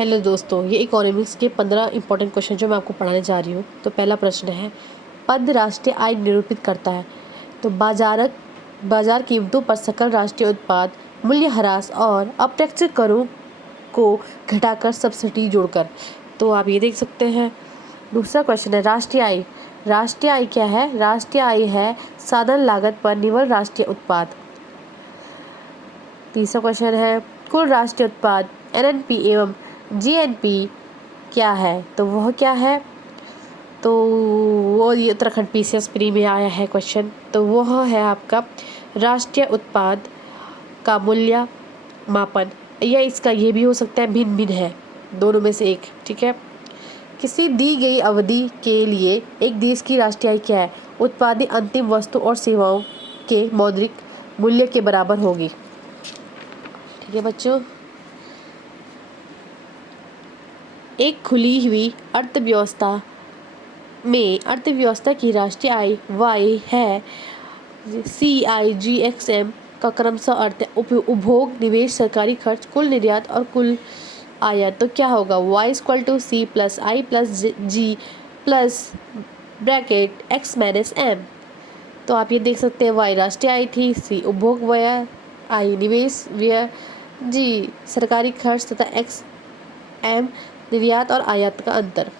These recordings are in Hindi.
हेलो दोस्तों, ये इकोनॉमिक्स के 15 इंपॉर्टेंट क्वेश्चन जो मैं आपको पढ़ाने जा रही हूँ। तो पहला प्रश्न है, पद राष्ट्रीय आय निरूपित करता है। तो बाजार कीमतों पर सकल राष्ट्रीय उत्पाद मूल्य ह्रास और अप्रत्यक्ष करों को घटाकर सब्सिडी जोड़कर। तो आप ये देख सकते हैं। दूसरा क्वेश्चन है, राष्ट्रीय आय। राष्ट्रीय आय क्या है? राष्ट्रीय आय है साधन लागत पर निवल राष्ट्रीय उत्पाद। तीसरा क्वेश्चन है, कुल राष्ट्रीय उत्पाद एनएनपी एवं जीएनपी क्या है? तो वह क्या है? तो वो ये उत्तराखंड पीसीएस प्री में आया है क्वेश्चन। तो वह है आपका राष्ट्रीय उत्पाद का मूल्य मापन, या इसका ये भी हो सकता है भिन्न भिन्न है, दोनों में से एक। ठीक है। किसी दी गई अवधि के लिए एक देश की राष्ट्रीय आय क्या है? उत्पादित अंतिम वस्तु और सेवाओं के मौद्रिक मूल्य के बराबर होगी। ठीक है बच्चों। एक खुली हुई अर्थव्यवस्था में अर्थव्यवस्था की राष्ट्रीय आय वाई है। CIGXM का क्रमशः अर्थ है उपभोग, निवेश, सरकारी खर्च, कुल निर्यात और कुल आयात। तो क्या होगा? Y=C + I + G plus bracket X - M। तो आप ये देख सकते हैं, Y राष्ट्रीय आय थी, C उपभोग व्यय, I निवेश व्यय, G सरकारी खर्च तथा X M निर्यात और आयात का अंतर।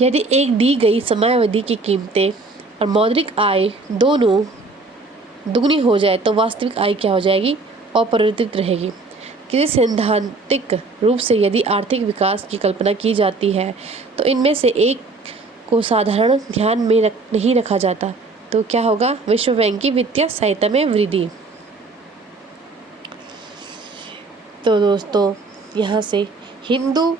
यदि एक दी गई समयावधि की कीमतें और मौद्रिक आय दोनों दुगनी हो जाए तो वास्तविक आय क्या हो जाएगी? अपरिवर्तित रहेगी। किसी सैद्धांतिक रूप से यदि आर्थिक विकास की कल्पना की जाती है तो इनमें से एक को साधारण ध्यान में नहीं रखा जाता। तो क्या होगा? विश्व बैंक की वित्तीय सहायता में वृद्धि। तो दोस्तों, यहाँ से हिंदू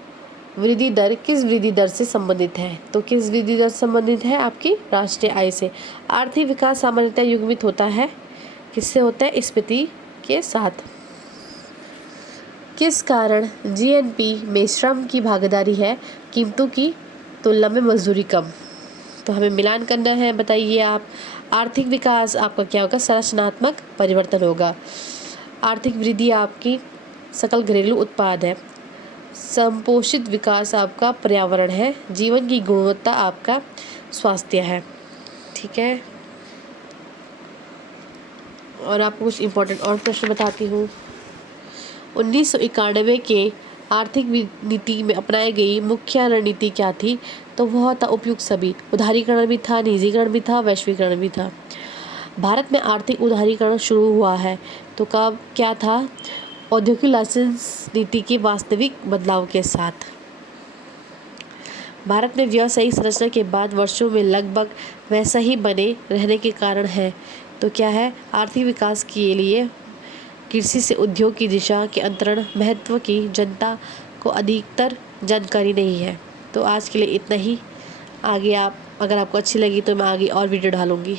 वृद्धि दर किस वृद्धि दर से संबंधित है? तो किस वृद्धि दर से संबंधित है? आपकी राष्ट्रीय आय से। आर्थिक विकास सामान्यतः युग्मित होता है। किससे होता है? स्फीति के साथ। किस कारण जीएनपी में श्रम की भागीदारी है कीमतों की तुलना में मजदूरी कम? तो हमें मिलान करना है। बताइए आप। आर्थिक विकास आपका क्या होगा? संरचनात्मक परिवर्तन होगा। आर्थिक वृद्धि आपकी सकल घरेलू उत्पाद है। संपोषित विकास आपका पर्यावरण है। जीवन की गुणवत्ता आपका स्वास्थ्य है। ठीक है। और आपको कुछ इम्पोर्टेंट और प्रश्न बताती हूँ। 1991 के आर्थिक नीति में अपनाई गई मुख्य रणनीति क्या थी? तो वह था उपयुक्त सभी। उदारीकरण भी था, निजीकरण भी था, वैश्वीकरण भी था। भारत में आर्थिक उदारीकरण शुरू हुआ है तो कब क्या था? औद्योगिक लाइसेंस नीति के वास्तविक बदलाव के साथ। भारत में व्यावसायिक संरचना के बाद वर्षों में लगभग वैसा ही बने रहने के कारण है। तो क्या है? आर्थिक विकास के लिए कृषि से उद्योग की दिशा के अंतरण महत्व की जनता को अधिकतर जानकारी नहीं है। तो आज के लिए इतना ही। आगे आप अगर आपको अच्छी लगी तो मैं आगे और वीडियो डालूंगी।